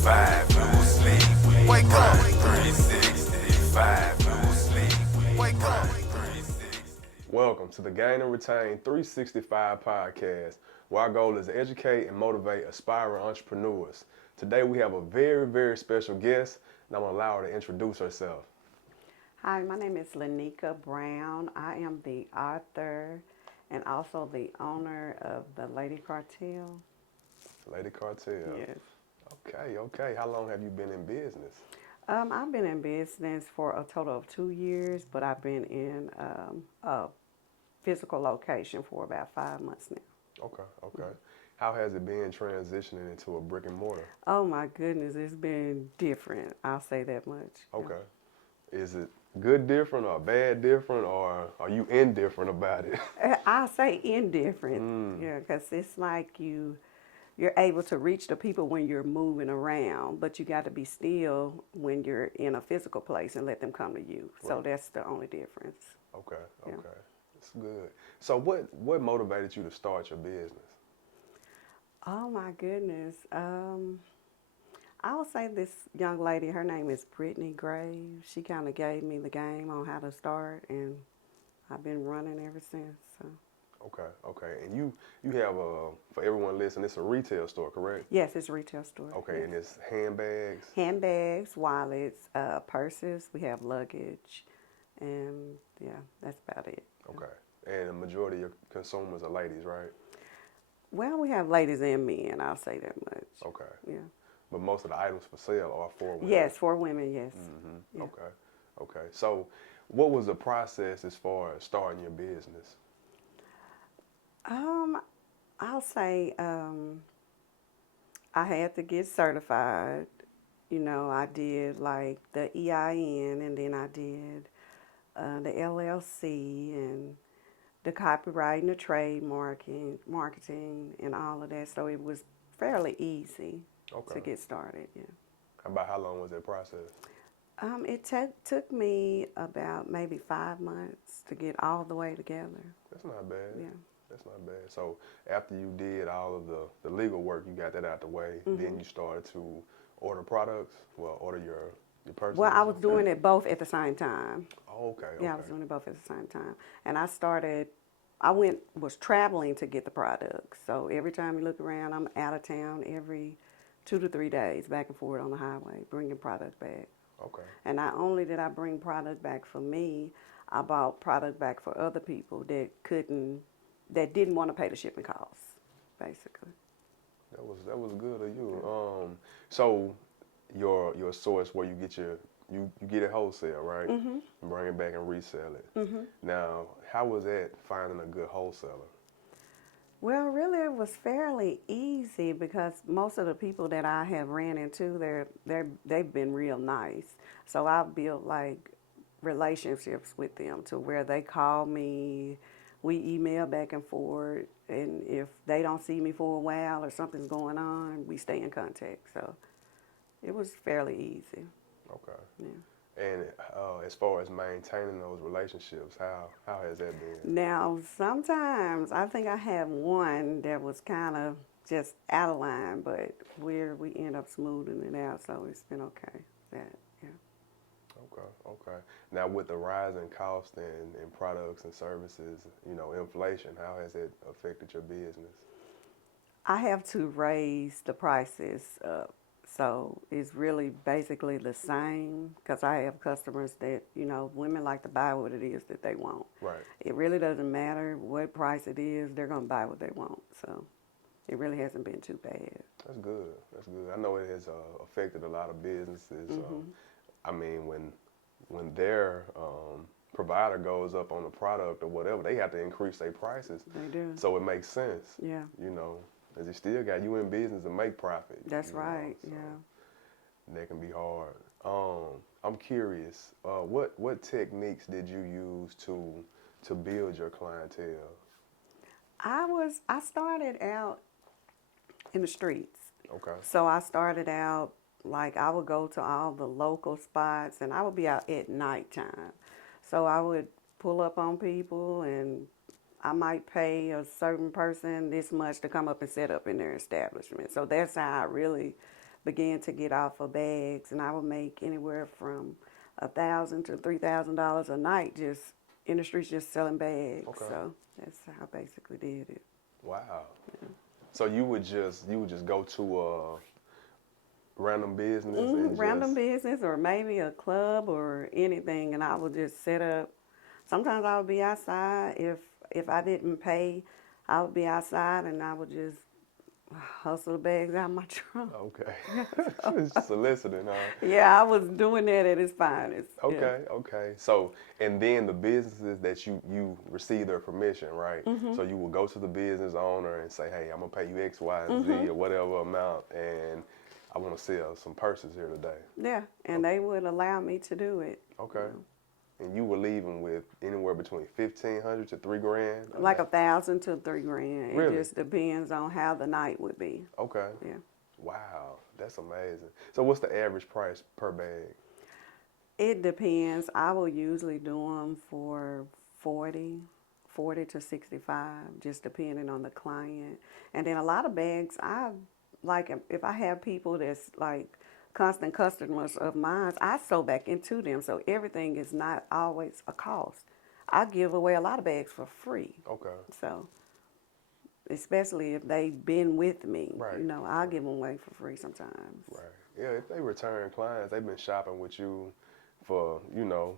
365, no sleep. Wake up. 365, no sleep. Wake up. Welcome to the Gain and Retain 365 podcast, where our goal is to educate and motivate aspiring entrepreneurs. Today we have a very, very special guest, and I'm going to allow her to introduce herself. Hi, my name is Lanika Brown. I am the author and also the owner of the Lady Cartel. Lady Cartel. Yes. Okay. How long have you been in business? I've been in business for a total of 2 years, but I've been in a physical location for about 5 months now. Okay. How has it been transitioning into a brick and mortar? Oh my goodness, it's been different. I'll say that much. Okay. Is it good different or bad different, or are you indifferent about it? I'll say indifferent. Yeah, because it's like you're able to reach the people when you're moving around, but you got to be still when you're in a physical place and let them come to you. So Right. that's the only difference. Okay. Yeah. That's good. So what motivated you to start your business? Oh my goodness. I would say this young lady, her name is Brittany Graves. She kind of gave me the game on how to start, and I've been running ever since. So. Okay. And you have for everyone listening, it's a retail store, correct? Yes, it's a retail store. Okay, Yes. and it's handbags. Handbags, wallets, purses. We have luggage, and yeah, that's about it. Okay. And the majority of your consumers are ladies, right? Well, we have ladies and men. I'll say that much. Okay. Yeah. But most of the items for sale are for women. Yes, for women. Yes. Yeah. Okay. So what was the process as far as starting your business? I'll say I had to get certified. You know, I did like the EIN, and then I did the LLC and the copyright and the marketing and all of that. So it was fairly easy to get started. Yeah. About how long was that process? It took me about maybe 5 months to get all the way together. That's not bad. Yeah. That's not bad. So after you did all of the legal work, you got that out the way, then you started to order products, order your purchases? Well, I was doing it both at the same time. Oh, okay. Yeah, I was doing it both at the same time. And I was traveling to get the products. So every time you look around, I'm out of town every 2 to 3 days, back and forth on the highway, bringing product back. Okay. And not only did I bring product back for me, I bought product back for other people that didn't want to pay the shipping costs, basically. That was good of you. So your source where you get you get it wholesale, right? And bring it back and resell it. Now, how was that finding a good wholesaler? Well, really, it was fairly easy because most of the people that I have ran into, they've been real nice. So I've built like relationships with them to where they call me, we email back and forth, and if they don't see me for a while or something's going on, we stay in contact. So it was fairly easy. Okay. Yeah. And as far as maintaining those relationships, how has that been? Now, sometimes I think I had one that was kind of just out of line, but we end up smoothing it out, so it's been okay. Yeah. Okay. Now, with the rise in cost and products and services, inflation, how has it affected your business? I have to raise the prices up. So it's really basically the same because I have customers that, women like to buy what it is that they want. Right. It really doesn't matter what price it is, they're going to buy what they want. So it really hasn't been too bad. That's good. I know it has affected a lot of businesses. I mean, when their provider goes up on the product or whatever, they have to increase their prices. They do. So it makes sense. Yeah. Because you still got you in business to make profit. That's right. So yeah. that can be hard. I'm curious, what techniques did you use to build your clientele? I started out in the streets. Okay. So I started out, like I would go to all the local spots and I would be out at nighttime. So I would pull up on people and I might pay a certain person this much to come up and set up in their establishment. So that's how I really began to get off of bags, and I would make anywhere from $1,000 to $3,000 a night just in the streets just selling bags. Okay. So that's how I basically did it. Wow. So you would just go to a random business and Random just business or maybe a club or anything, and I would just set up. Sometimes I would be outside. If I didn't pay, I would be outside and I would just hustle the bags out of my trunk. okay. Soliciting, huh? Yeah, I was doing that at its finest. Yeah. Okay, okay. So, and then the businesses that you receive their permission, right? So you will go to the business owner and say, hey, I'm gonna pay you X, Y, and Z or whatever amount, and I want to sell some purses here today. Yeah, and they would allow me to do it. Okay. And you were leaving with anywhere between $1,500 to $3,000. Like $1,000 to $3,000. Really? It just depends on how the night would be. Okay. Yeah. Wow, that's amazing. So what's the average price per bag? It depends. I will usually do them for 40 to 65, just depending on the client. And then a lot of bags, I like if I have people that's like constant customers of mine, I sew back into them. So everything is not always a cost. I give away a lot of bags for free. Okay. So especially if they've been with me, Right. you know, I'll give them away for free sometimes. Right. Yeah, if they return clients, they've been shopping with you for,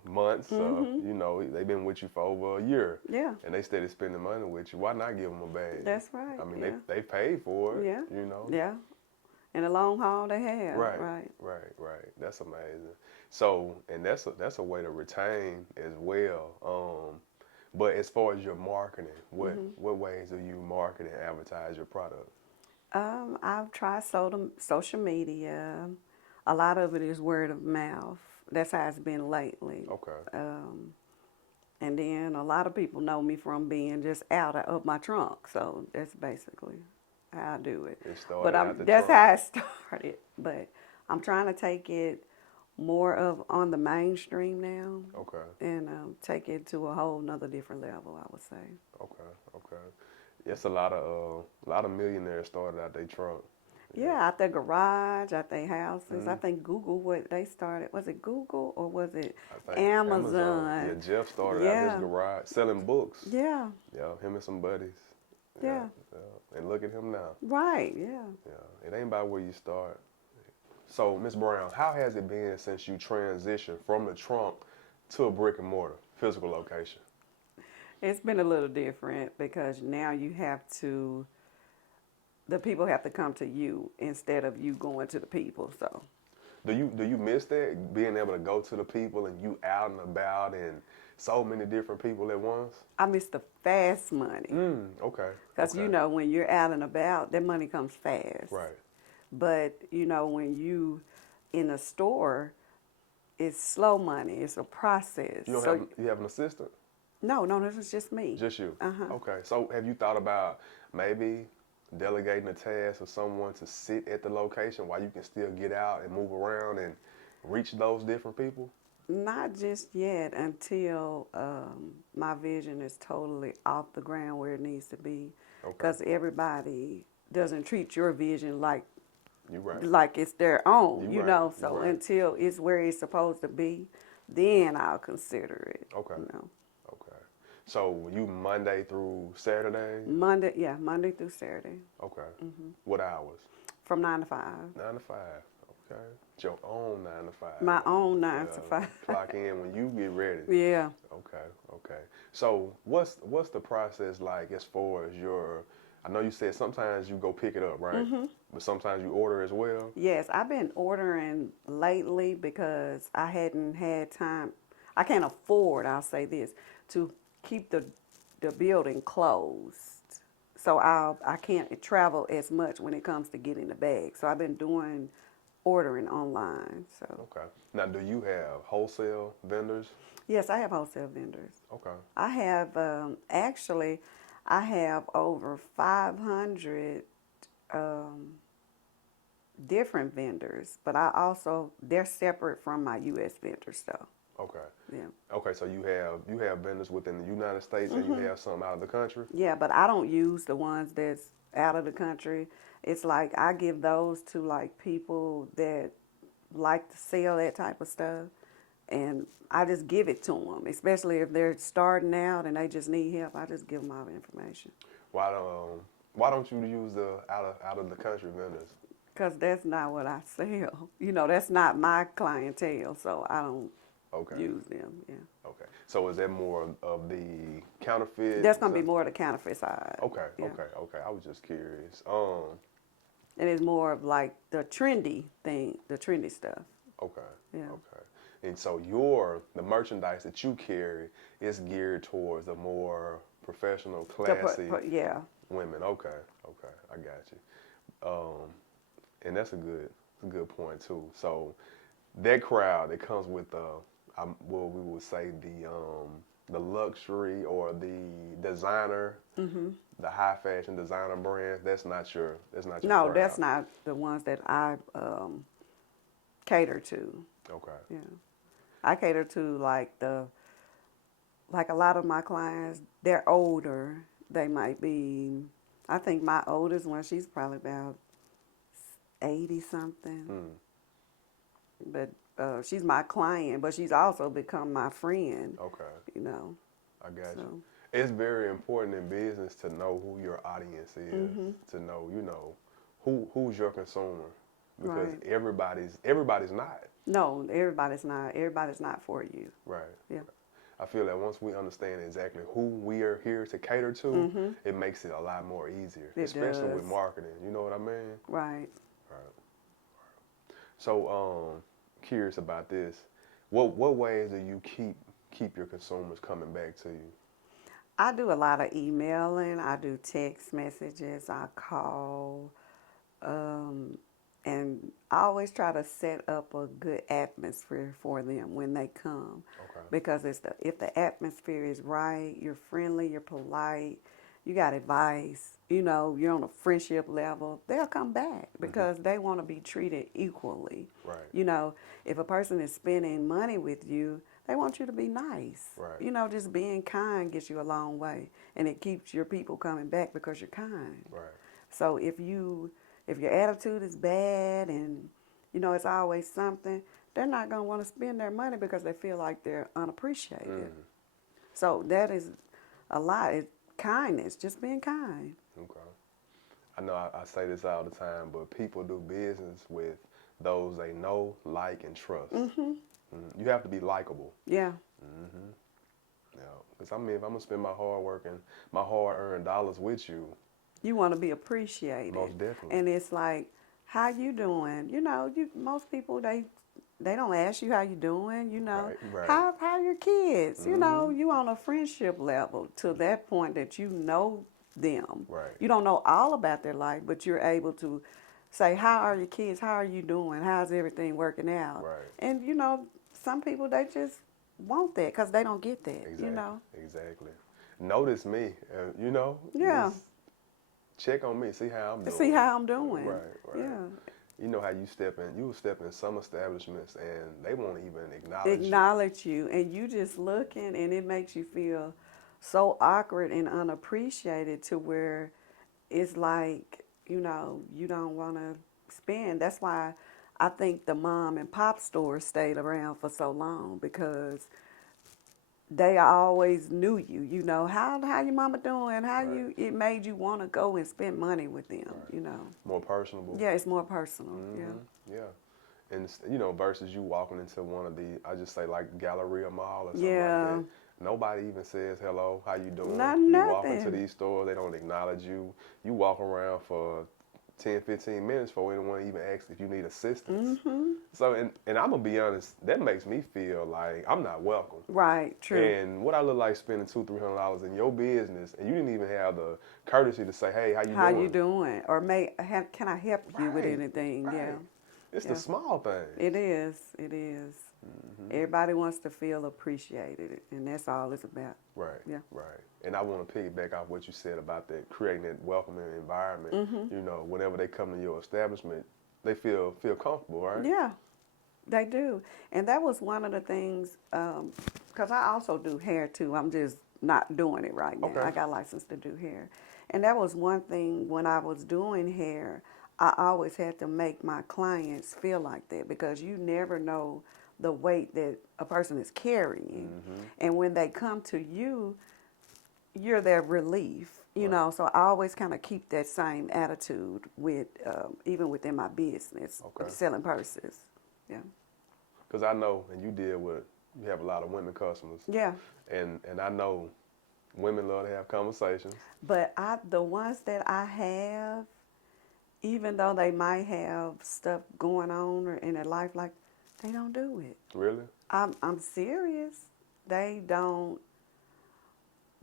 months. They've been with you for over a year. Yeah. And they steady spending money with you. Why not give them a bag? That's right. I mean, yeah. they paid for it. Yeah. You know. Yeah. In the long haul, they have. Right. Right. Right. That's amazing. So, and that's a way to retain as well. But as far as your marketing, what ways do you market and advertise your product? I've tried social media. A lot of it is word of mouth. That's how it's been lately. Okay. And then a lot of people know me from being just out of my trunk. So that's basically how I do it. It started But out the that's trunk. how it started. But I'm trying to take it more of on the mainstream now. Okay. And take it to a whole nother different level, I would say. Okay. Yes, a lot of millionaires started out their trunk. Yeah, out their garage, out their houses. I think Google, what they started, was it Google or was it I think Amazon? Yeah, Jeff started out Yeah. his garage selling books. Yeah, Yeah, him and some buddies. Yeah. And look at him now. right, yeah. Yeah, it ain't about where you start. So, Miss Brown, how has it been since you transitioned from the trunk to a brick and mortar physical location? It's been a little different because now the people have to come to you instead of you going to the people, so. Do you miss that, being able to go to the people and you out and about and so many different people at once? I miss the fast money. Okay. Because, okay. when you're out and about, that money comes fast. Right. But, when you in a store, it's slow money. It's a process. You don't you have an assistant? No, this is just me. Just you? Uh-huh. Okay. So have you thought about maybe delegating a task for someone to sit at the location while you can still get out and move around and reach those different people? Not just yet until my vision is totally off the ground where it needs to be. Okay. Because everybody doesn't treat your vision like You're right. like it's their own, You're you right. know. So You're right. until it's where it's supposed to be, then I'll consider it. Okay. You know. Okay. So you Monday through Saturday? Monday through Saturday. Okay. What hours? From 9 to 5. 9 to 5. Okay. It's your own 9 to 5. My own 9 to 5. Clock in when you get ready. Yeah. Okay. So what's the process like as far as your? I know you said sometimes you go pick it up, right? But sometimes you order as well. Yes, I've been ordering lately because I hadn't had time. I can't afford, I'll say this, to keep the building closed. So I can't travel as much when it comes to getting the bag. So I've been ordering online. So Okay. Now, do you have wholesale vendors? yes, I have wholesale vendors. Okay. I have I have over 500 different vendors, but they're separate from my U.S. vendors, though. Okay. Yeah. Okay. So you have vendors within the United States and you have some out of the country. Yeah, but I don't use the ones that's out of the country. it's like I give those to like people that like to sell that type of stuff, and I just give it to them, especially if they're starting out and they just need help. I just give them all the information. Why don't you use the out of the country vendors? Because that's not what I sell. You know, that's not my clientele, so I don't Okay. use them. Yeah. Okay. So is that more of the counterfeit? That's going to be more the counterfeit side. Okay. Yeah. Okay. I was just curious. And it's more of like the trendy thing, the trendy stuff. Okay. Yeah. Okay. And so the merchandise that you carry is geared towards a more professional, classy Yeah. women. Okay. Okay. I got you. And that's a good point too. So that crowd that comes with what we would say the luxury or the designer, the high fashion designer brands. That's not your No, crowd. that's not the ones that I cater to. Okay. Yeah. I cater to like a lot of my clients, they're older. They might be, I think my oldest one, she's probably about 80 something. But she's my client, but she's also become my friend. Okay. You know. I got So. you. It's very important in business to know who your audience is, to know, who's your consumer, because Right. everybody's not. No, everybody's not. Everybody's not for you. Right. Yeah. I feel that once we understand exactly who we are here to cater to, it makes it a lot more easier, It especially with does. marketing. You know what I mean? Right. Right. So, curious about this. What ways do you keep your consumers coming back to you? I do a lot of emailing. I do text messages. I call. And I always try to set up a good atmosphere for them when they come. Okay. Because if the atmosphere is right, you're friendly, you're polite, you got advice, you're on a friendship level, they'll come back because they want to be treated equally. Right. If a person is spending money with you, they want you to be nice. Right. Just being kind gets you a long way, and it keeps your people coming back because you're kind. Right. So if your attitude is bad and it's always something, they're not going to want to spend their money because they feel like they're unappreciated. So that is a lot. It's kindness, just being kind. Okay. I know I say this all the time, but people do business with those they know, like, and trust. You have to be likable. Yeah. Yeah. Because if I'm gonna spend my hard-earned dollars with you, You want to be appreciated. most definitely. And it's like, how you doing? Most people, they don't ask you how you doing, Right. How are your kids? You on a friendship level to that point that you know them. Right. You don't know all about their life, but you're able to say, how are your kids? How are you doing? How's everything working out? Right. And, some people, they just want that because they don't get that, Exactly. Notice me, Yeah. Just check on me, see how I'm doing. See how I'm doing. Right. Yeah. You know how you will step in some establishments and they won't even acknowledge you. Acknowledge you, and you just looking, and it makes you feel so awkward and unappreciated to where it's like, you don't want to spend. That's why I think the mom and pop stores stayed around for so long, because they always knew you, how your mama doing, it made you want to go and spend money with them, More personable. Yeah, it's more personal, Yeah. And, versus you walking into one of I just say like Galleria Mall or something Yeah. like that. Nobody even says hello, how you doing? Not you nothing. walk into these stores, they don't acknowledge you. You walk around for 10, 15 minutes before anyone even asks if you need assistance. So, and I'm going to be honest, that makes me feel like I'm not welcome. Right, true. And what I look like spending $200-$300 in your business, and you didn't even have the courtesy to say, hey, how you doing? Or can I help you with anything? Right. Yeah. It's the small things. It is. Everybody wants to feel appreciated, and that's all it's about. Right. Yeah. Right. And I want to piggyback off what you said about that, creating that welcoming environment. Whenever they come to your establishment, they feel comfortable, right? Yeah, they do. And that was one of the things, because I also do hair too. I'm just not doing it right now. Okay. I got licensed to do hair. And that was one thing when I was doing hair, I always had to make my clients feel like that because you never know the weight that a person is carrying. And when they come to you, you're their relief, you Right. know. So I always kind of keep that same attitude with, even within my business, Okay. selling purses. Yeah. Because I know, and you have a lot of women customers. Yeah. And I know women love to have conversations. But the ones that I have, even though they might have stuff going on or in their life, like they don't do it. Really? I'm serious. They don't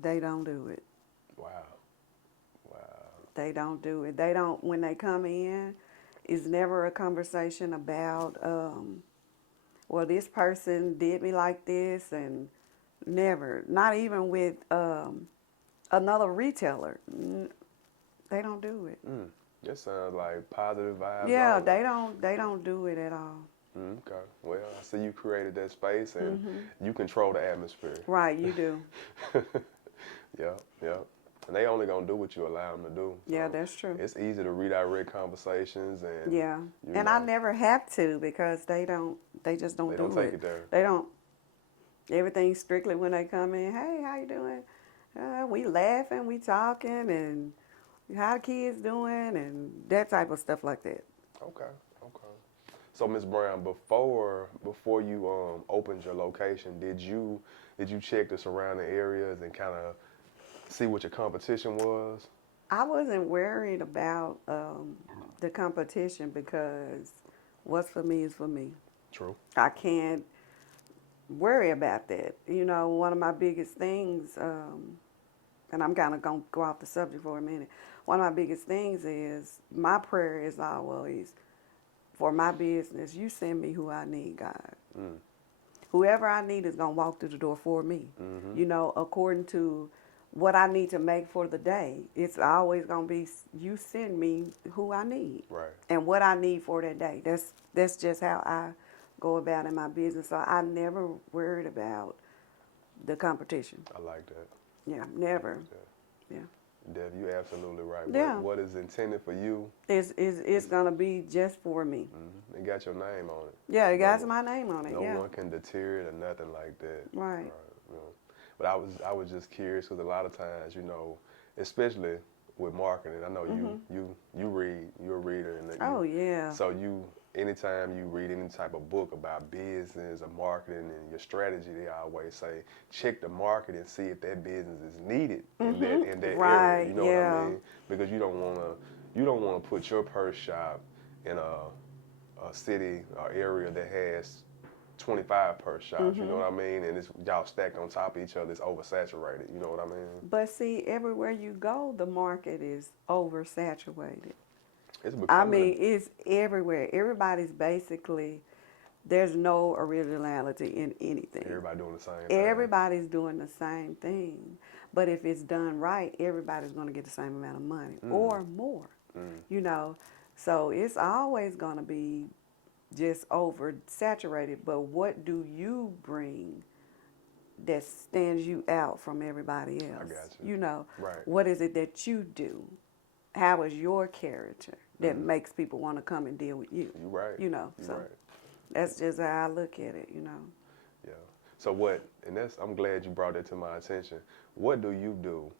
do it. Wow. Wow. They don't do it. They don't, when they come in, it's never a conversation about, well, this person did me like this, and never. Not even with another retailer. They don't do it. That sounds like positive vibes. Yeah, only. they don't do it at all. Okay. Well, I see you created that space and you control the atmosphere. Right, you do. Yeah, yeah. And they only gonna do what you allow them to do. So Yeah, that's true. It's easy to redirect conversations and Yeah, and I never have to because they just don't They do don't take it. it there. They don't. Everything's strictly when they come in. Hey, how you doing? We laughing, we talking, and how the kids doing, and that type of stuff like that. Okay, okay. So Ms. Brown, before you opened your location, did you check the surrounding areas and kind of see what your competition was? I wasn't worried about the competition because what's for me is for me. True. I can't worry about that. You know, one of my biggest things, and I'm kind of going to go off the subject for a minute. One of my biggest things is my prayer is always for my business, you send me who I need, God. Whoever I need is going to walk through the door for me. You know, according to what I need to make for the day. It's always going to be you send me who I need. Right. And what I need for that day. That's just how I go about in my business. So I never worried about the competition. I like that. Yeah, never. Yeah. Dev, you're absolutely right. Yeah. What is intended for you? It's gonna be just for me. It got your name on it. Yeah, it got my name on it. No yeah. one can deter it or nothing like that. Right. You know. But I was just curious because a lot of times, you know, especially with marketing, I know you're a reader, and Oh yeah. So anytime you read any type of book about business or marketing and your strategy, they always say check the market and see if that business is needed in that Right, area. You know what I mean? Because you don't wanna put your purse shop in a city or area that has 25 purse shops. You know what I mean? And it's y'all stacked on top of each other. It's oversaturated. You know what I mean? But see, everywhere you go, the market is oversaturated. It's I becoming mean, it's everywhere. Everybody's basically, there's no originality in anything. everybody doing the same thing. Everybody's doing the same thing. But if it's done right, everybody's going to get the same amount of money or more, you know. So it's always going to be just oversaturated. But what do you bring that stands you out from everybody else? I got you. You know, Right. what is it that you do? How is your character that makes people want to come and deal with you? You right. You know, You so right. that's just how I look at it, you know. Yeah. So I'm glad you brought that to my attention. What do you do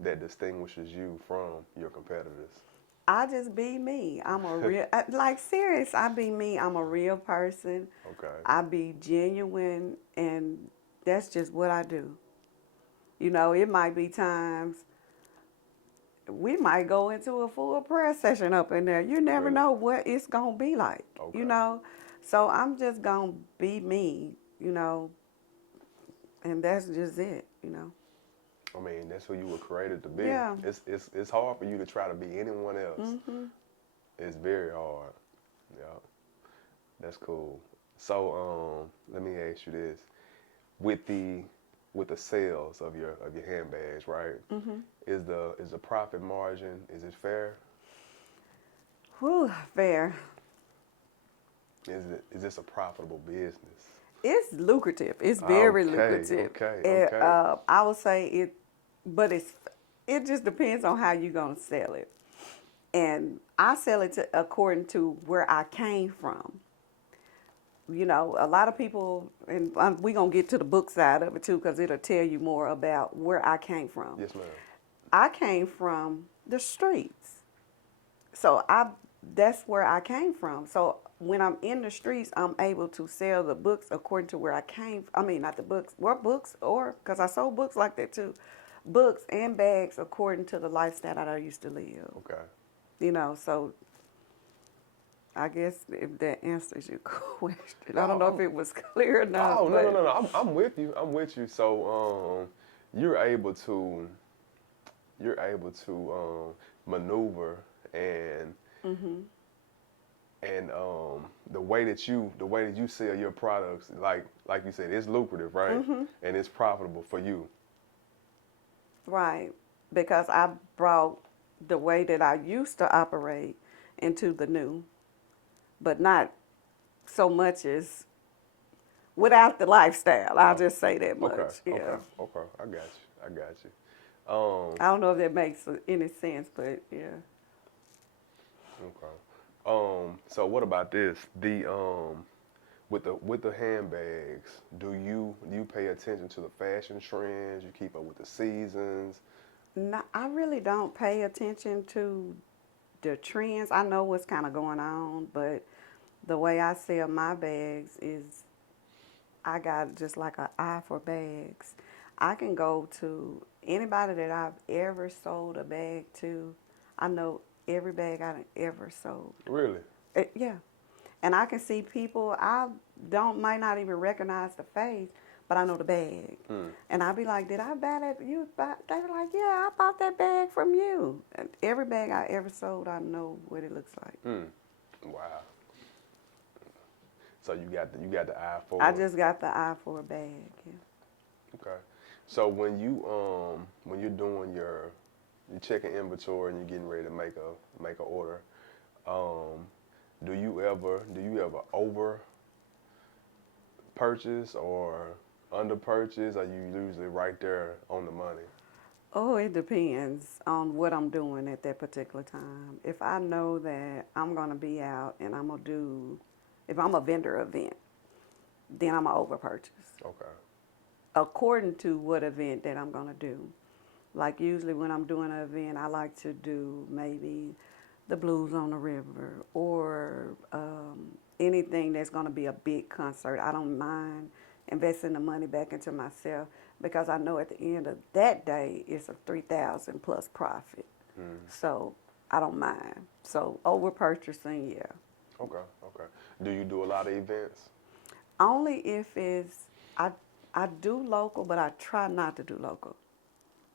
that distinguishes you from your competitors? I just be me. I'm a real, like serious, I be me. I'm a real person. Okay. I be genuine, and that's just what I do. You know, it might be times we might go into a full prayer session up in there. You never Really? know what it's going to be like, Okay. you know. So I'm just going to be me, you know, and that's just it, you know. I mean, that's who you were created to be. Yeah. It's hard for you to try to be anyone else. It's very hard. Yeah. That's cool. So let me ask you this. With the sales of your handbags, right? Is the profit margin, is it fair? Whew, fair. Is this a profitable business? It's lucrative. It's very Okay, lucrative. okay. I would say it, but it just depends on how you're gonna sell it. And I sell it according to where I came from. You know, a lot of people, and we're going to get to the book side of it too, because it'll tell you more about where I came from. Yes, ma'am. I came from the streets. So that's where I came from. So when I'm in the streets, I'm able to sell the books according to where I came. I mean, not the books, or because I sold books like that too, books and bags according to the lifestyle that I used to live. Okay. You know, so I guess if that answers your question, I don't know if it was clear enough. Oh, no. I'm with you. I'm with you. So, you're able to maneuver and the way that you sell your products, like you said, it's lucrative, right? And it's profitable for you. Right, because I brought the way that I used to operate into the new, but not so much as without the lifestyle. I'll just say that much. Okay. Yeah. Okay. I got you. I don't know if that makes any sense, but yeah. Okay. So what about this? With the handbags, do you pay attention to the fashion trends? You keep up with the seasons? No, I really don't pay attention to the trends. I know what's kind of going on, but the way I sell my bags is I got just like an eye for bags. I can go to anybody that I've ever sold a bag to. I know every bag I've ever sold. Really? Yeah. And I can see people might not even recognize the face, but I know the bag. And I'll be like, did I buy that? They were like, yeah, I bought that bag from you. And every bag I ever sold, I know what it looks like. Wow. So you got the eye for I it. just got the eye for a bag. Yeah. Okay. So when you're doing you're checking inventory and you're getting ready to make a order, do you ever over purchase or under purchase? Are you usually right there on the money? Oh, it depends on what I'm doing at that particular time. If I know that I'm going to be out and if I'm a vendor event, then I'm going to over purchase. Okay. According to what event that I'm going to do. Like usually when I'm doing an event, I like to do maybe the Blues on the River or anything that's going to be a big concert. I don't mind investing the money back into myself because I know at the end of that day it's a 3,000 plus profit. So I don't mind. So over purchasing, yeah. Okay. Do you do a lot of events? Only if I do local, but I try not to do local.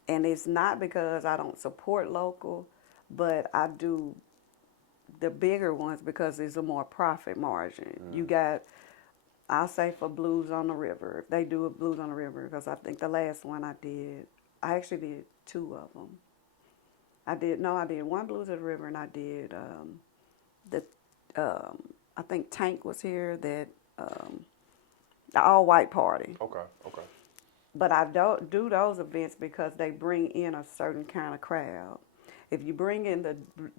And it's not because I don't support local, but I do the bigger ones because there's a more profit margin. You got, I'll say for Blues on the River, if they do a Blues on the River, because I think the last one I actually did two of them. I did one Blues on the River and I did I think Tank was here, that the all white party. Okay. But I don't do those events because they bring in a certain kind of crowd. If you bring in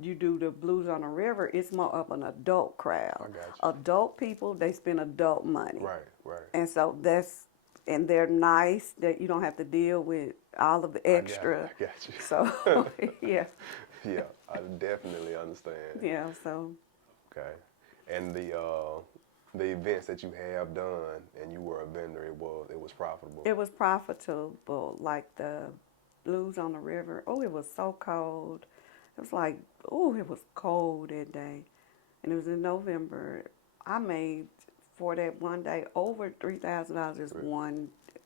you do the Blues on the River, it's more of an adult crowd. I got you. Adult people, they spend adult money. Right. And so and they're nice, that you don't have to deal with all of the extra. I got you. So, yeah. Yeah, I definitely understand. Yeah, so. Okay. And the events that you have done and you were a vendor, it was profitable. It was profitable, like the Blues on the River. Oh, it was so cold. It was like, it was cold that day. And it was in November. I made for that one day over $3,000 just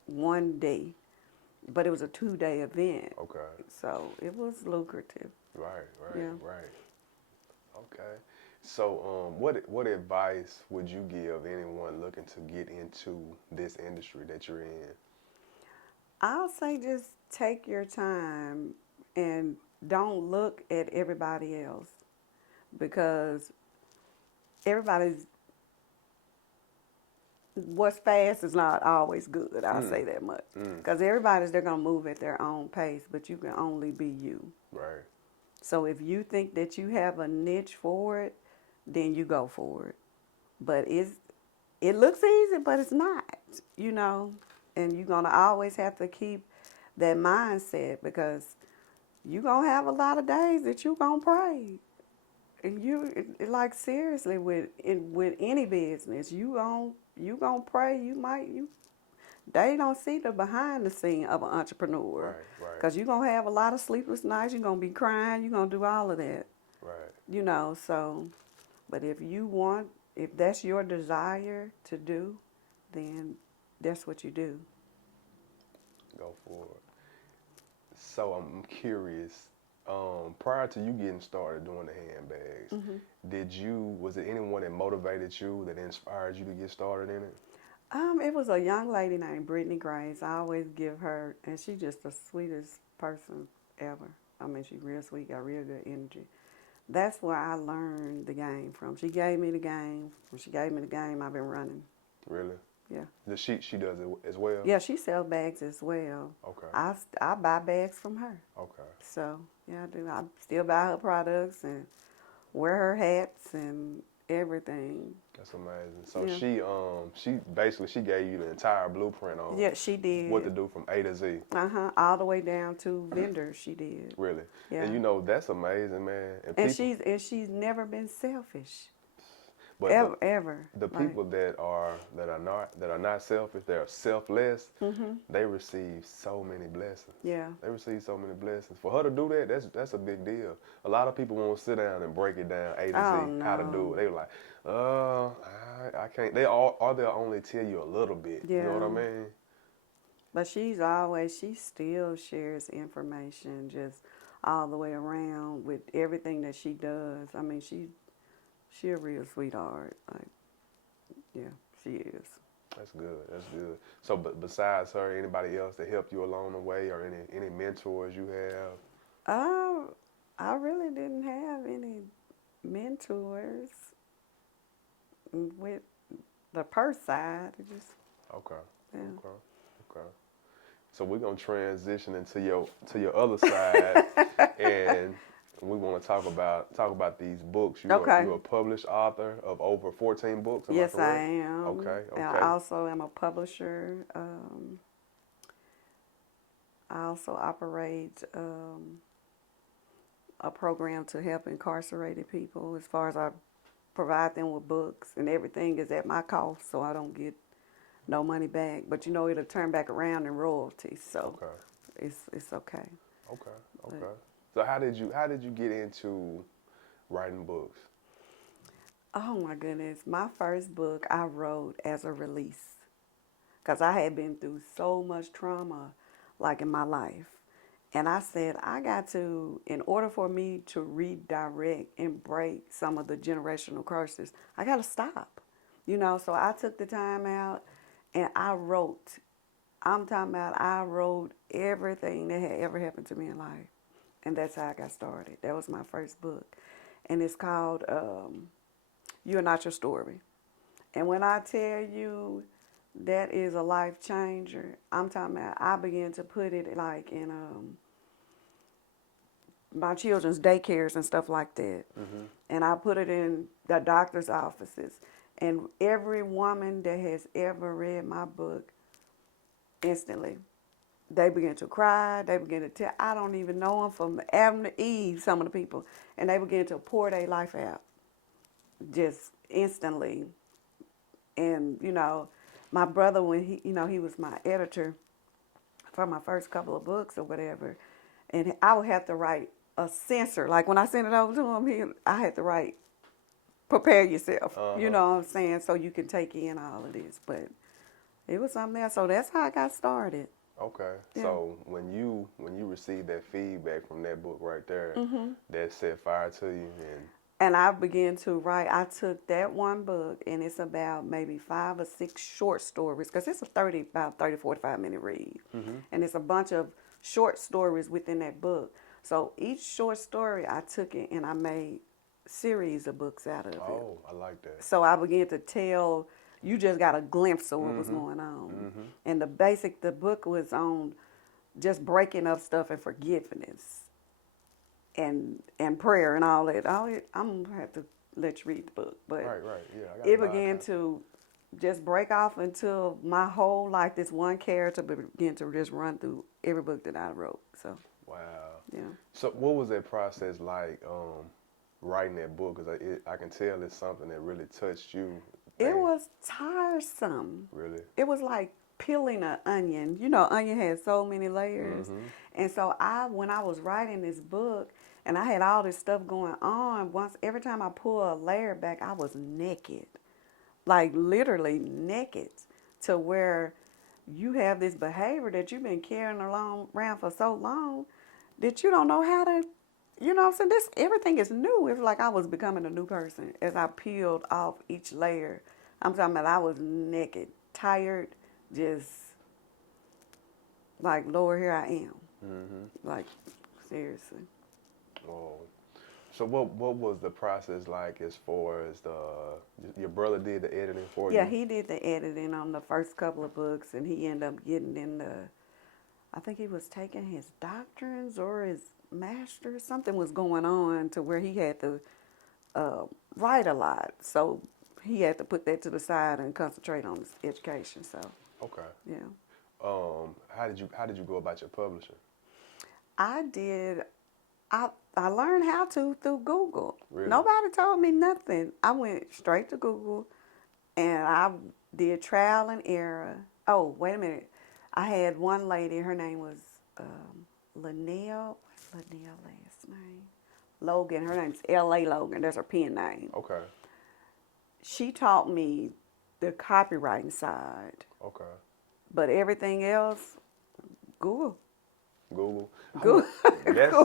one day. But it was a 2-day event. Okay. So it was lucrative. Right. Yeah. Right. Okay. So, what advice would you give anyone looking to get into this industry that you're in? I'll say just take your time and don't look at everybody else, because what's fast is not always good. I'll say that much. Because they're going to move at their own pace, but you can only be you. Right. So if you think that you have a niche for it, then you go for it. But it looks easy, but it's not, you know. And you're gonna always have to keep that mindset because you're gonna have a lot of days that you're gonna pray. And like seriously with any business, you gonna pray. They don't see the behind the scene of an entrepreneur. Right. Because you're going to have a lot of sleepless nights. You're going to be crying. You're going to do all of that. Right. You know, so, but if that's your desire to do, then that's what you do. Go for it. So I'm curious. Prior to you getting started doing the handbags, was it anyone that motivated you, that inspired you to get started in it? It was a young lady named Brittany Grace. I always give her, and she's just the sweetest person ever. I mean, she's real sweet, got real good energy. That's where I learned the game from. She gave me the game. When she gave me the game, I've been running. Really? Yeah. She does it as well? Yeah, she sells bags as well. Okay. I buy bags from her. Okay. So, yeah, I do. I still buy her products and wear her hats and everything. That's amazing. So Yeah. she gave you the entire blueprint on Yeah, she did. what to do from A to Z. All the way down to vendors, she did. Really? Yeah. And you know, that's amazing, man. And she's never been selfish. but Ever. the people that are not selfish, they're selfless, they receive so many blessings. Yeah. They receive so many blessings. For her to do that, that's a big deal. A lot of people won't sit down and break it down A to Z, how to do it. They were like, I can't. They'll only tell you a little bit. Yeah. You know what I mean? But she still shares information just all the way around with everything that she does. I mean, she a real sweetheart. Like, yeah, she is. That's good. That's good. So, but besides her, anybody else that helped you along the way, or any mentors you have? I really didn't have any mentors with the purse side. It just Okay. yeah. Okay. So we're gonna transition into your other side, and we want to talk about these books. You're a published author of over 14 books. Yes, I correct? I am. Okay. And I also am a publisher. I also operate a program to help incarcerated people. As far as I provide them with books, and everything is at my cost, so I don't get no money back. But it'll turn back around in royalties, so it's okay. Okay. So how did you get into writing books? Oh my goodness. My first book I wrote as a release because I had been through so much trauma like in my life. And I said, I got to, in order for me to redirect and break some of the generational curses, I got to stop. So I took the time out and I wrote. I wrote everything that had ever happened to me in life. And that's how I got started. That was my first book. And it's called You're Not Your Story. And when I tell you that is a life changer, I'm talking about I began to put it like in my children's daycares and stuff like that. And I put it in the doctor's offices. And every woman that has ever read my book, instantly, they begin to cry. They begin to tell, I don't even know them from Adam to Eve, some of the people. And they begin to pour their life out just instantly. And, my brother, when he was my editor for my first couple of books or whatever, and I would have to write a censor. Like when I sent it over to him, I had to write, prepare yourself, you know what I'm saying, so you can take in all of this. But it was something else. So that's how I got started. Okay. Yeah. So when you received that feedback from that book right there, that set fire to you, and I began to write. I took that one book, and it's about maybe 5 or 6 short stories, because it's about 30, 45-minute read. And it's a bunch of short stories within that book. So each short story, I took it and I made series of books out of it. Oh, I like that. So I began to tell, you just got a glimpse of what was going on. And the book was on just breaking up stuff and forgiveness. and prayer and all that. I'm gonna have to let you read the book, but Right, yeah. I got it began to just break off into my whole life. This one character began to just run through every book that I wrote. So Wow. yeah, So what was that process like writing that book? Because I can tell it's something that really touched you. it Man, was tiresome. really. It was like peeling an onion. You know, onion has so many layers. Mm-hmm. And so when I was writing this book and I had all this stuff going on, every time I pull a layer back, I was naked. Like literally naked, to where you have this behavior that you've been carrying around for so long that you don't know how to, you know what I'm saying? Everything is new. It's like I was becoming a new person as I peeled off each layer. I'm talking about I was naked, tired, just like, Lord, here I am. Mm-hmm. Like, seriously. Oh. So what was the process like as far as your brother did the editing for you? Yeah, he did the editing on the first couple of books, and he ended up getting in I think he was taking his doctrines or his master's. Something was going on to where he had to write a lot. So he had to put that to the side and concentrate on his education. So, Okay. yeah. How did you go about your publishing? I did. I learned how to through Google. Really? Nobody told me nothing. I went straight to Google and I did trial and error. Oh, wait a minute. I had one lady, her name was Linnell. What's Linnell last name? Logan. Her name's L.A. Logan. That's her pen name. Okay. She taught me the copywriting side, Okay. but everything else, Google. Google. Google. That's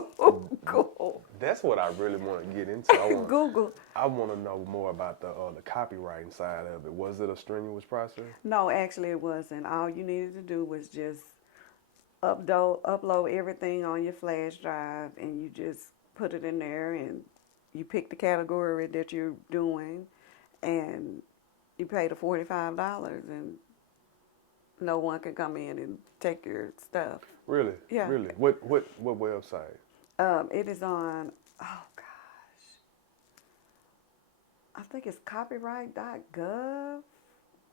Google. that's what I really want to get into. Google. I want to know more about the copywriting side of it. Was it a strenuous process? No, actually it wasn't. All you needed to do was just upload everything on your flash drive, and you just put it in there, and you pick the category that you're doing, and you pay the $45, and no one can come in and take your stuff. Really? Yeah. Really? What website? It is on, oh gosh, I think it's copyright.gov.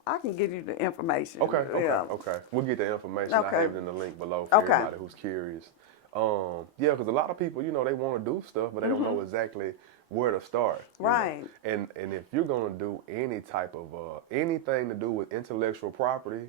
I can give you the information. Okay. Yeah. Okay. We'll get the information. Okay. I have it in the link below for Okay. everybody who's curious. Yeah, because a lot of people, they want to do stuff, but they don't know exactly where to start. you know. Right. And if you're going to do any type of anything to do with intellectual property,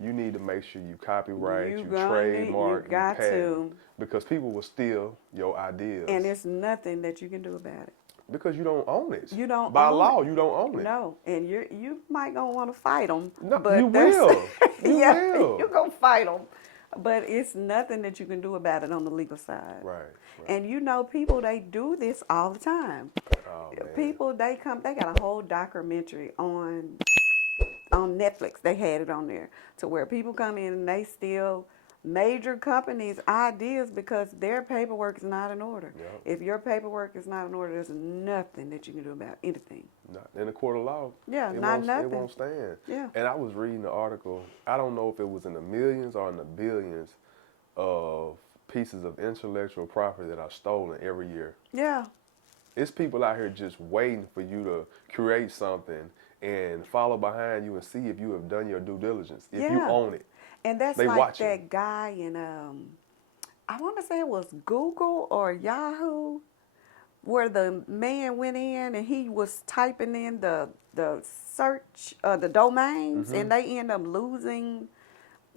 you need to make sure you copyright, you trademark, you got patent, to. because people will steal your ideas. And there's nothing that you can do about it. Because you don't own it. You don't By own law, it. you don't own it. No, and you might gonna want to fight them. No, but you will. You yeah, will. you gonna fight them. But it's nothing that you can do about it on the legal side. Right. And people, they do this all the time. Oh, man. People, they got a whole documentary on Netflix. They had it on there to where people come in and they steal major companies' ideas because their paperwork is not in order. Yep. If your paperwork is not in order, there's nothing that you can do about anything. Not in the court of law. Yeah, it not won't, nothing. It won't stand. Yeah. And I was reading the article. I don't know if it was in the millions or in the billions of pieces of intellectual property that are stolen every year. Yeah. It's people out here just waiting for you to create something and follow behind you and see if you have done your due diligence, if you own it. And that's They like watch that you. guy in, I want to say it was Google or Yahoo, where the man went in and he was typing in the search, the domains, and they end up losing.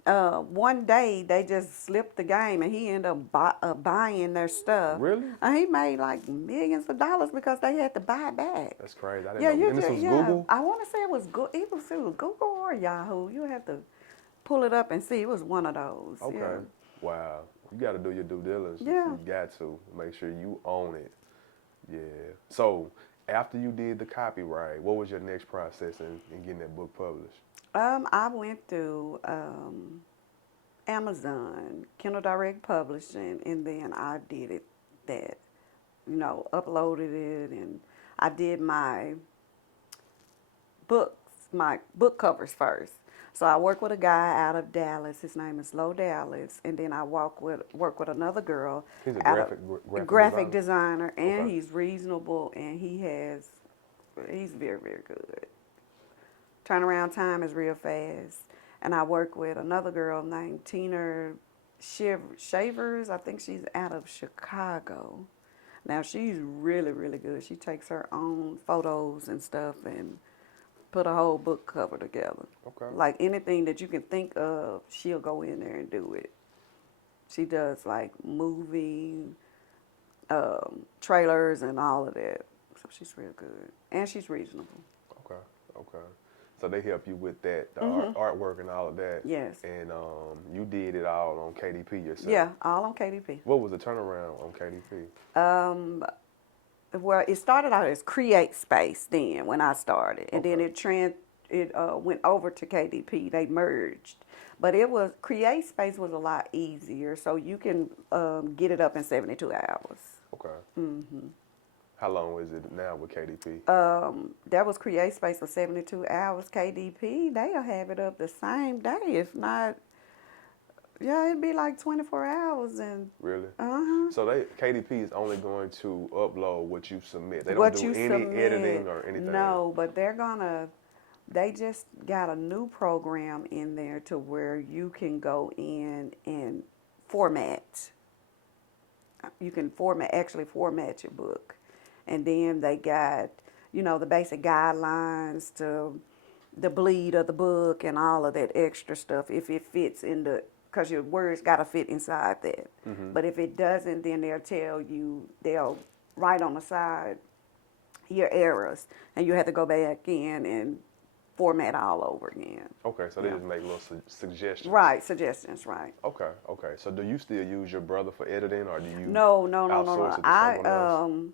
One day they just slipped the game and he ended up buying their stuff. Really? And he made like millions of dollars because they had to buy it back. That's crazy. I didn't know. And this was Google? I want to say it was Google or Yahoo. You have to pull it up and see. It was one of those. Okay. Yeah. Wow. You got to do your due diligence. Yeah. You got to make sure you own it. Yeah. So after you did the copyright, what was your next process in getting that book published? I went through Amazon, Kindle Direct Publishing, and then I did uploaded it, and I did my book covers first. So I work with a guy out of Dallas. His name is Lo Dallas, and then I work with another girl He's a out of graphic graphic designer. designer, and Okay. he's reasonable, and he's very, very good. Turnaround time is real fast. And I work with another girl named Tina Shavers. I think she's out of Chicago. Now she's really, really good. She takes her own photos and stuff and put a whole book cover together. Okay. Like anything that you can think of, she'll go in there and do it. She does like movie trailers and all of that. So she's real good. And she's reasonable. Okay. Okay. So they help you with that, the Mm-hmm. artwork and all of that. Yes. And you did it all on KDP yourself. Yeah, all on KDP. What was the turnaround on KDP? Well, it started out as Create Space then when I started, and then Okay. it went over to KDP. They merged, but Create Space was a lot easier, so you can get it up in 72 hours. Okay. How long is it now with KDP? That was Create Space for 72 hours. KDP, they'll have it up the same day, if not. Yeah, it'd be like 24 hours and. Really? Uh-huh. So KDP is only going to upload what you submit. They don't What do you any submit, editing or anything. no, but they just got a new program in there to where you can go in and format. You can actually format your book. And then they got, the basic guidelines to the bleed of the book and all of that extra stuff if it fits because your words got to fit inside that. But if it doesn't, then they'll write on the side your errors, and you have to go back in and format all over again. Okay, so they Yeah. just make little suggestions. Right, suggestions, right. Okay, okay. So do you still use your brother for editing, or do you No. outsource it to someone else?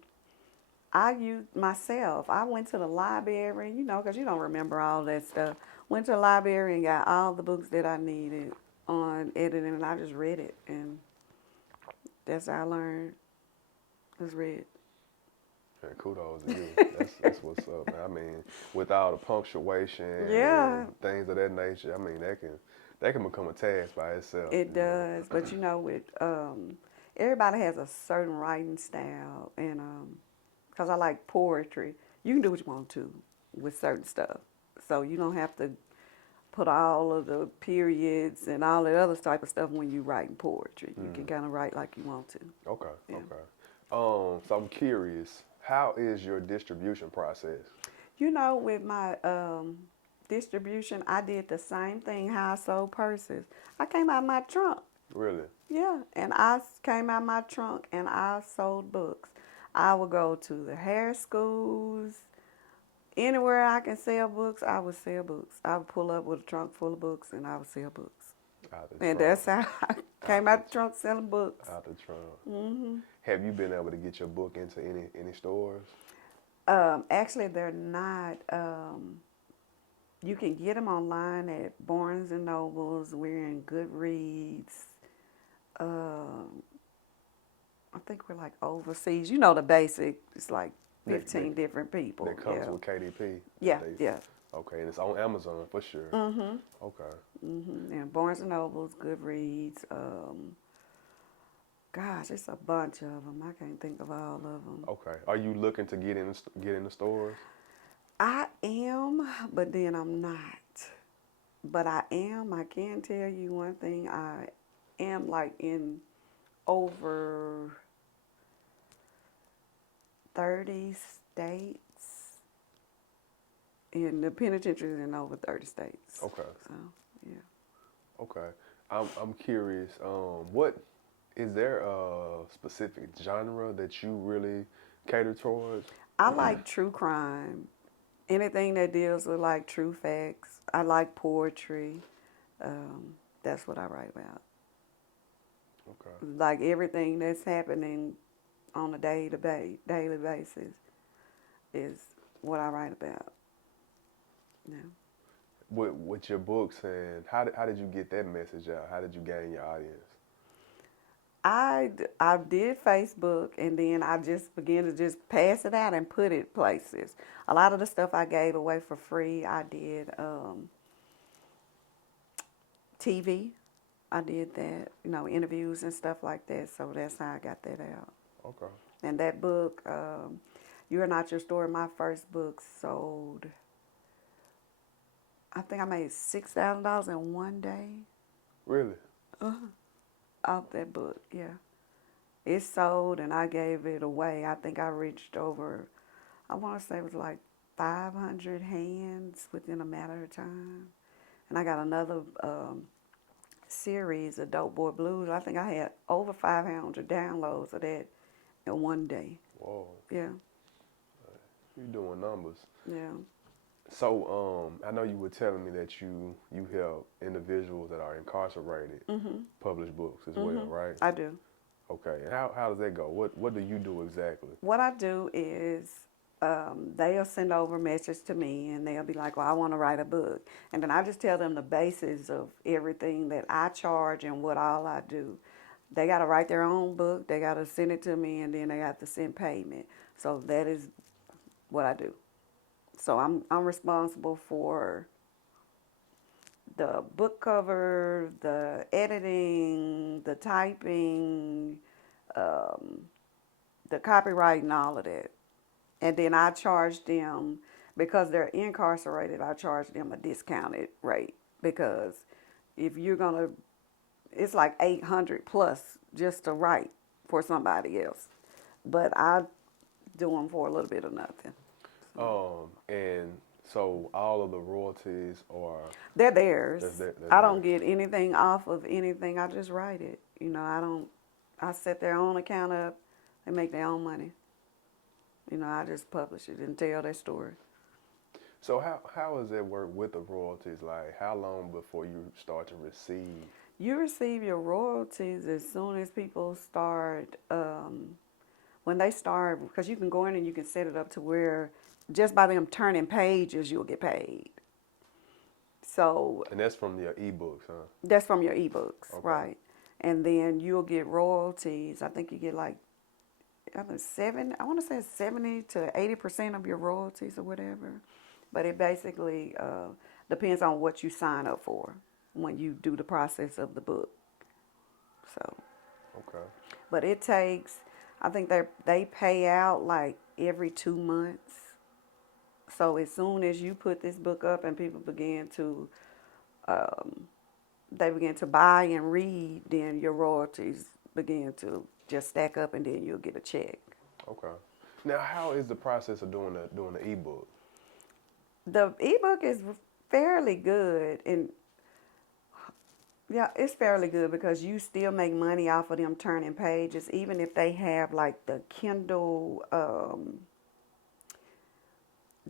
I used myself. I went to the library, because you don't remember all that stuff. Went to the library and got all the books that I needed on editing, and I just read it, and that's how I learned. Just read. Yeah, kudos to you. That's what's up, man. I mean, with all the punctuation Yeah. and things of that nature, I mean that can become a task by itself. It does, but with everybody has a certain writing style, and because I like poetry, you can do what you want to with certain stuff, so you don't have to put all of the periods and all that other type of stuff when you writing poetry. You can kind of write like you want to. Okay, Yeah. okay. So I'm curious, how is your distribution process? With my distribution, I did the same thing how I sold purses. I came out of my trunk. Really? Yeah, and I came out of my trunk and I sold books. I would go to the hair schools. Anywhere I can sell books, I would sell books. I would pull up with a trunk full of books and I would sell books. Out the And trunk. that's how I came out the trunk selling books. Out the trunk. Have you been able to get your book into any stores? Actually, they're not. You can get them online at Barnes and Nobles. We're in Goodreads. I think we're like overseas. The basic. It's like 15 different people. That comes Yeah. with KDP? Yeah, yeah. Okay, and it's on Amazon for sure. Mm-hmm. Okay. Mm-hmm. And Barnes and Nobles, Goodreads. Gosh, it's a bunch of them. I can't think of all of them. Okay. Are you looking to get in the stores? I am, but then I'm not. But I am. I can tell you one thing. I am like in over 30 states. And the penitentiary is in over 30 states. Okay. So, yeah. Okay. I'm curious. What is there a specific genre that you really cater towards? I like true crime. Anything that deals with like true facts. I like poetry. That's what I write about. Okay. Like everything that's happening on a daily basis is what I write about. Yeah. With your books, and how did you get that message out? How did you gain your audience? I did Facebook, and then I just began to just pass it out and put it places. A lot of the stuff I gave away for free, I did TV. I did that, interviews and stuff like that. So that's how I got that out. Okay. And that book, You're Not Your Story, my first book sold, I think I made $6,000 in one day Really? off that book, yeah. It sold and I gave it away. I think I reached over, I want to say it was like 500 hands within a matter of time. And I got another series, Adult Boy Blues. I think I had over 500 downloads of that in one day. Whoa. Yeah, You doing numbers. yeah. So, I know you were telling me that you help individuals that are incarcerated publish books as well, right? I do. Okay. And how does that go? What do you do exactly? What I do is they'll send over a message to me and they'll be like, well, I want to write a book. And then I just tell them the basis of everything that I charge and what all I do. They got to write their own book. They got to send it to me and then they have to send payment. So that is what I do. So I'm responsible for the book cover, the editing, the typing, the copyright, all of that. And then I charge them, because they're incarcerated, I charge them a discounted rate. Because if you're going to, it's like 800 plus just to write for somebody else. But I do them for a little bit of nothing. And so all of the royalties are They're theirs. they're I don't theirs. get anything off of anything. I just write it. I set their own account up. They make their own money. I just publish it and tell their story. So how does that work with the royalties? Like, how long before you start to receive? You receive your royalties as soon as people start, when they start, because you can go in and you can set it up to where just by them turning pages, you'll get paid. So And that's from your ebooks, huh? that's from your ebooks, Okay. right? And then you'll get royalties. I think you get like, I want to say 70 to 80% of your royalties or whatever. But it basically depends on what you sign up for when you do the process of the book. So, Okay. but it takes, I think they pay out like every 2 months. So as soon as you put this book up and people begin to, they begin to buy and read, then your royalties begin to just stack up and then you'll get a check. Okay. Now, how is the process of doing the ebook? The ebook is fairly good, and yeah, it's fairly good because you still make money off of them turning pages, even if they have like the Kindle,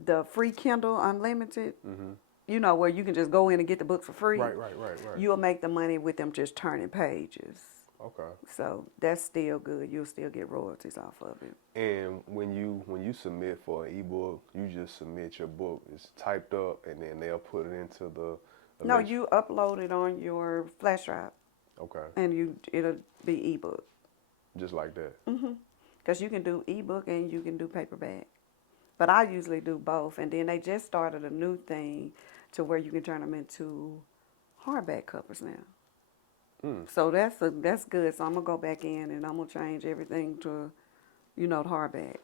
the free Kindle Unlimited. Where you can just go in and get the book for free. Right. You'll make the money with them just turning pages. Okay. So that's still good. You'll still get royalties off of it. And when you submit for an ebook, you just submit your book. It's typed up, and then they'll put it into the. No, you upload it on your flash drive, Okay. and it'll be ebook. Just like that. Because you can do ebook and you can do paperback. But I usually do both. And then they just started a new thing to where you can turn them into hardback covers now. So that's good. So I'm going to go back in and I'm going to change everything to, the hardback.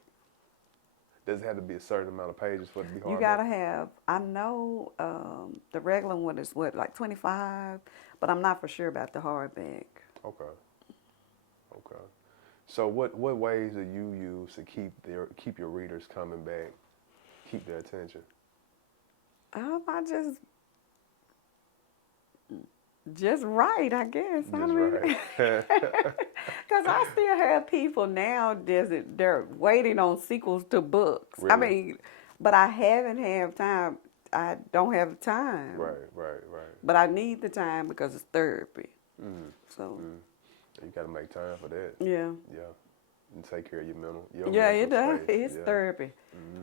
Does it have to be a certain amount of pages for it to be hardback? You got to have, I know the regular one is like 25, but I'm not for sure about the hardback. Okay. So what ways do you use to keep your readers coming back, keep their attention? I just write, I guess. Because I still have people now, they're waiting on sequels to books. Really? I mean, but I haven't had time. I don't have time. Right. But I need the time because it's therapy. So. You got to make time for that. Yeah. Yeah. And take care of your mental. Yeah, it does. Space. It's therapy.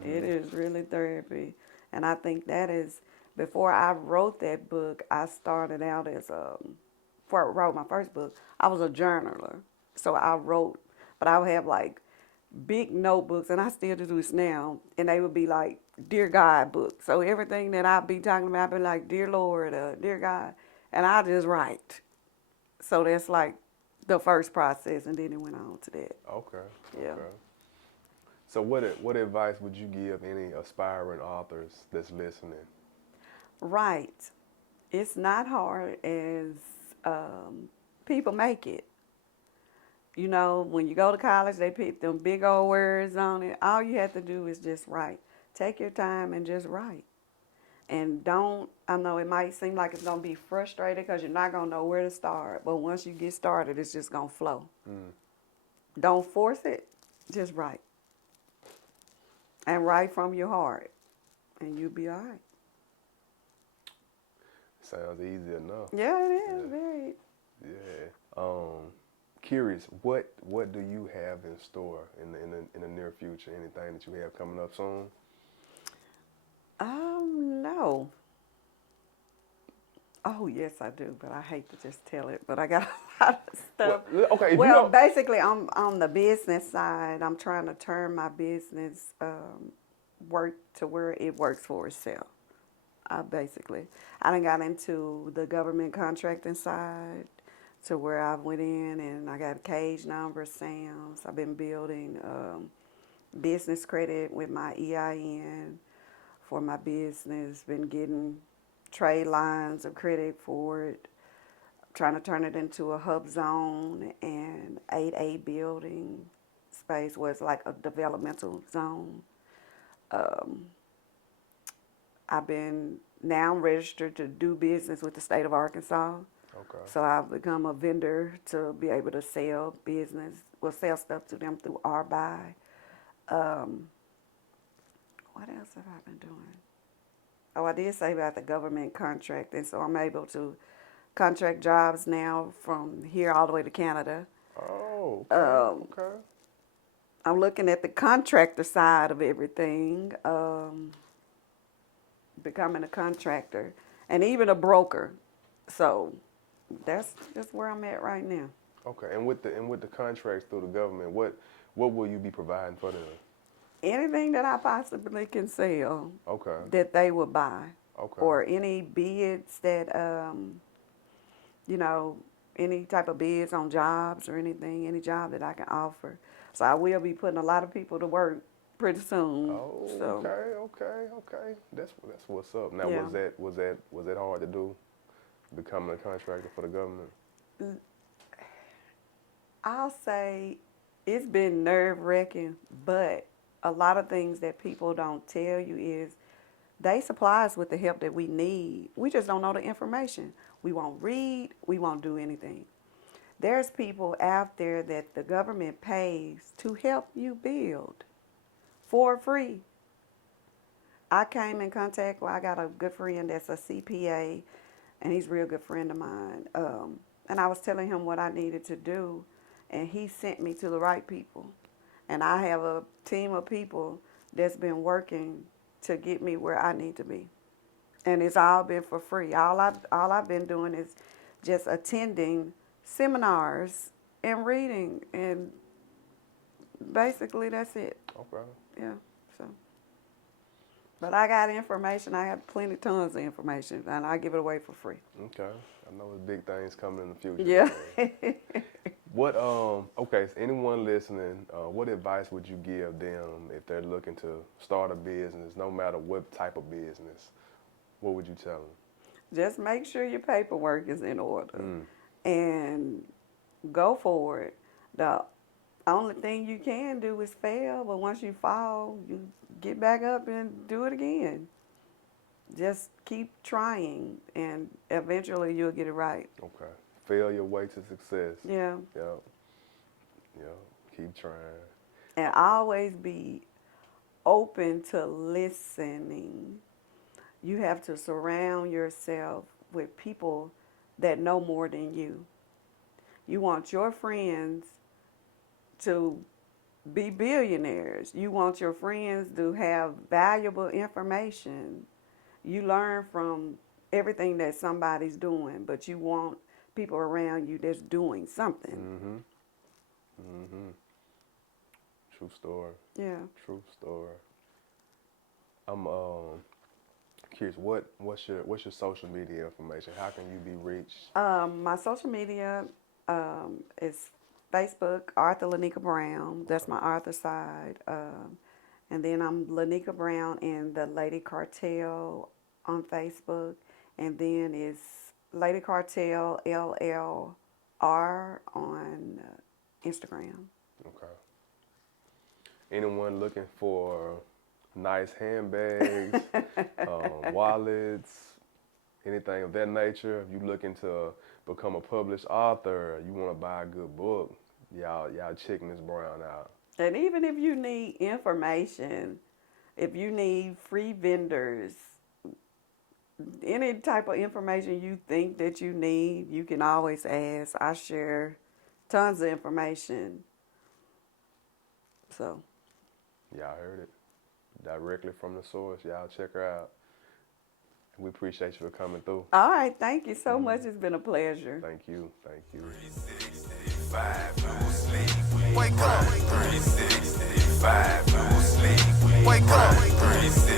It is really therapy. And I think that is, before I wrote that book, I started out as before I wrote my first book, I was a journaler. So I wrote, but I would have like big notebooks, and I still do this now, and they would be like Dear God books. So everything that I'd be talking about, I'd be like, Dear Lord, Dear God. and I just write. So that's like the first process, and then it went on to that. Okay. Yeah. Okay. So what advice would you give any aspiring authors that's listening? Right. It's not hard as people make it. You know, when you go to college, they put them big old words on it. All you have to do is just write. Take your time and just write. And don't, I know it might seem like it's going to be frustrating because you're not going to know where to start. But once you get started, it's just going to flow. Don't force it. Just write. And write from your heart. And you'll be all right. Sounds easy enough. Yeah, it is. Yeah. Very. Yeah. Curious, what do you have in store in the near future? Anything that you have coming up soon? No. Oh, yes, I do, but I hate to just tell it. But I got a lot of stuff. Well, okay, if you Well, don't- basically, I'm on the business side. I'm trying to turn my business work to where it works for itself. I done got into the government contracting side to where I went in and I got cage number, SAMs. I've been building business credit with my EIN for my business. Been getting trade lines of credit for it. Trying to turn it into a hub zone and 8A building space where it's like a developmental zone. I'm registered to do business with the state of Arkansas. Okay. So I've become a vendor to be able to sell sell stuff to them through our buy. What else have I been doing? Oh, I did say about the government contract, and so I'm able to contract jobs now from here all the way to Canada. Oh, okay. Okay. I'm looking at the contractor side of everything, becoming a contractor, and even a broker. So that's just where I'm at right now. Okay. And with the contracts through the government, what will you be providing for them? Anything that I possibly can sell Okay. that they would buy, Okay. or any bids that, any type of bids on jobs or anything, any job that I can offer. So I will be putting a lot of people to work pretty soon. Oh, So, okay. That's what's up. Now, Yeah. was that hard to do, becoming a contractor for the government? I'll say it's been nerve-wracking, but a lot of things that people don't tell you is they supply us with the help that we need. We just don't know the information. We won't read. We won't do anything. There's people out there that the government pays to help you build for free. I came in contact with, I got a good friend that's a CPA, and he's a real good friend of mine. And I was telling him what I needed to do, and he sent me to the right people. And I have a team of people that's been working to get me where I need to be. And it's all been for free. All I've been doing is just attending seminars and reading, and basically that's it. Okay. Yeah. So, but I got information. I have tons of information, and I give it away for free. Okay. I know there's big things coming in the future. Yeah. Okay, so anyone listening, what advice would you give them if they're looking to start a business, no matter what type of business? What would you tell them? Just make sure your paperwork is in order and go for it. The only thing you can do is fail, but once you fall, you get back up and do it again. Just keep trying, and eventually you'll get it right. Okay. Fail your way to success. Yeah. Yep. Keep trying. And always be open to listening. You have to surround yourself with people that know more than you. You want your friends to be billionaires. You want your friends to have valuable information. You learn from everything that somebody's doing, but you want people around you that's doing something. True story. Yeah. True story. I'm curious, what's your social media information? How can you be reached? My social media is Facebook, Arthur Lanika Brown. That's my Arthur side. And then I'm Lanika Brown in the Lady Cartel on Facebook. And then it's Lady Cartel LLR on Instagram. Okay. Anyone looking for nice handbags, wallets, anything of that nature? If you're looking to become a published author, you want to buy a good book, y'all check Miss Brown out. And even if you need information, if you need free vendors, any type of information you think that you need, you can always ask. I share tons of information. So. Y'all heard it directly from the source. Y'all check her out. We appreciate you for coming through. All right. Thank you so much. It's been a pleasure. Thank you. Thank you. 365, no sleep. Wake up. 365, no sleep. Wake up. 365.